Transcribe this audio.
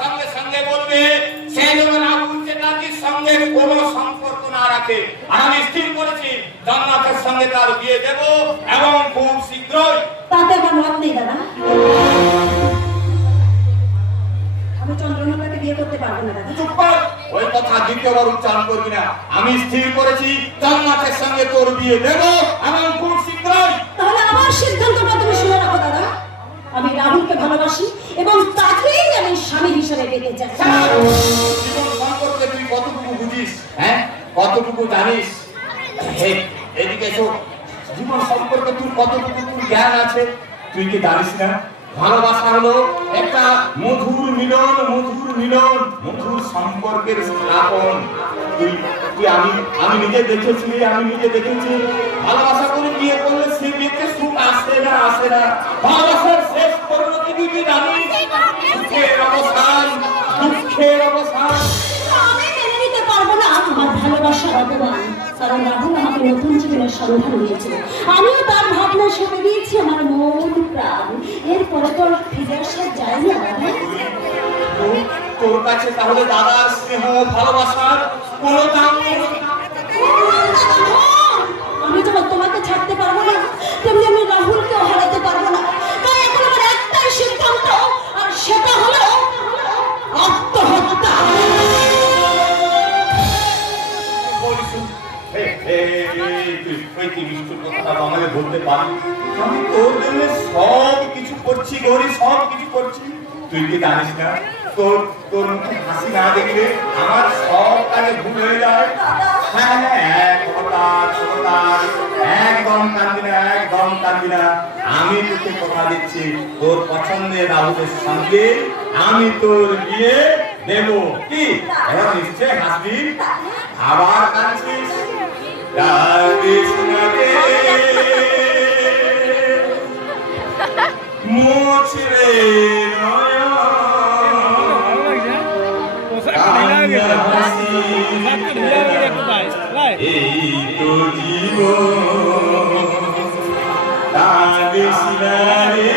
সঙ্গে সঙ্গে বলবে সেই জন্য রাহুল চ্যাটার্জির সঙ্গে কোনো সম্পর্ক না রাখে। আর আমি স্থির করেছি জান্নাতের সঙ্গে তার বিয়ে দেব এবং খুব শীঘ্রই। তাতে আমার মত নেই দাদা, আমি চন্দ্রনাথকে বিয়ে করতে পারবো না দাদা। চুপ কর, ওই কথা দ্বিতীয়বার উচ্চারণ করবি না। আমি স্থির করেছি জান্নাতের সঙ্গে তোর বিয়ে দেব এবং খুব শীঘ্রই। তাহলে আমার সিদ্ধান্তটা তুমি শুনে রাখো দাদা, আমি রাহুলকে ভালোবাসি এবং তাকেই আমি স্বামী হিসেবে পেতে চাই। জীবন সম্পর্কে তুই কতটুকু বুঝিস? হ্যাঁ, কতটুকু জানিস? এদিকে এসো। জীবন সম্পর্কে তুই কতটুকু তোর জ্ঞান আছে তুই কি জানিস না? ভালোবাসা হলো একটা মধুর মিলন, মধুর সম্পর্কের স্থাপন। আমি নিজে দেখেছি ভালোবাসা করে বিয়ে করলে সে বিয়েতে সুখ আসে না। ভালোবাসার শেষ পরিণতি কি জানিস? দুঃখের অবসান। আমি মেনে নিতে পারবো না আমার ভালোবাসার অপমান, কারণ রাহুল আমাকে নতুন জীবনের সন্ধান দিয়েছে, আমিও তার ভাবনার সাথে দিয়েছি আমার মন প্রাণ। এরপরে তো ফিরে আসা যায় না দাদা। তোর কাছে তাহলে দাদা স্নেহ ভালোবাসার কোনো দাম নেই? আমি যখন তোমাকে ছাড়তে পারবো না, তেমনি আমি রাহুলকেও হারাতে পারবো না। তাই এখন আমার একটাই সিদ্ধান্ত, আর সেটা হলো আত্মহত্যা। আমাকে বলতে পারি আমি তোর জন্য সব কিছু করছি গৌরী, সব কিছু করছি। তুই কি জানিস না তোর মুখে হাসি না দেখলে আমার সব কাজে ভুল হয়ে যায়। হ্যাঁ, একদম কাঁদবি না। আমি তোকে কথা দিচ্ছি তোর পছন্দের রাহুলের সঙ্গে আমি তোর বিয়ে দেব। কি এবার নিশ্চয় হাসবি? আবার কাঁদছিস? কাঁদিস না রে, মুছরে এই তো জীবন, কাঁদিস না রে।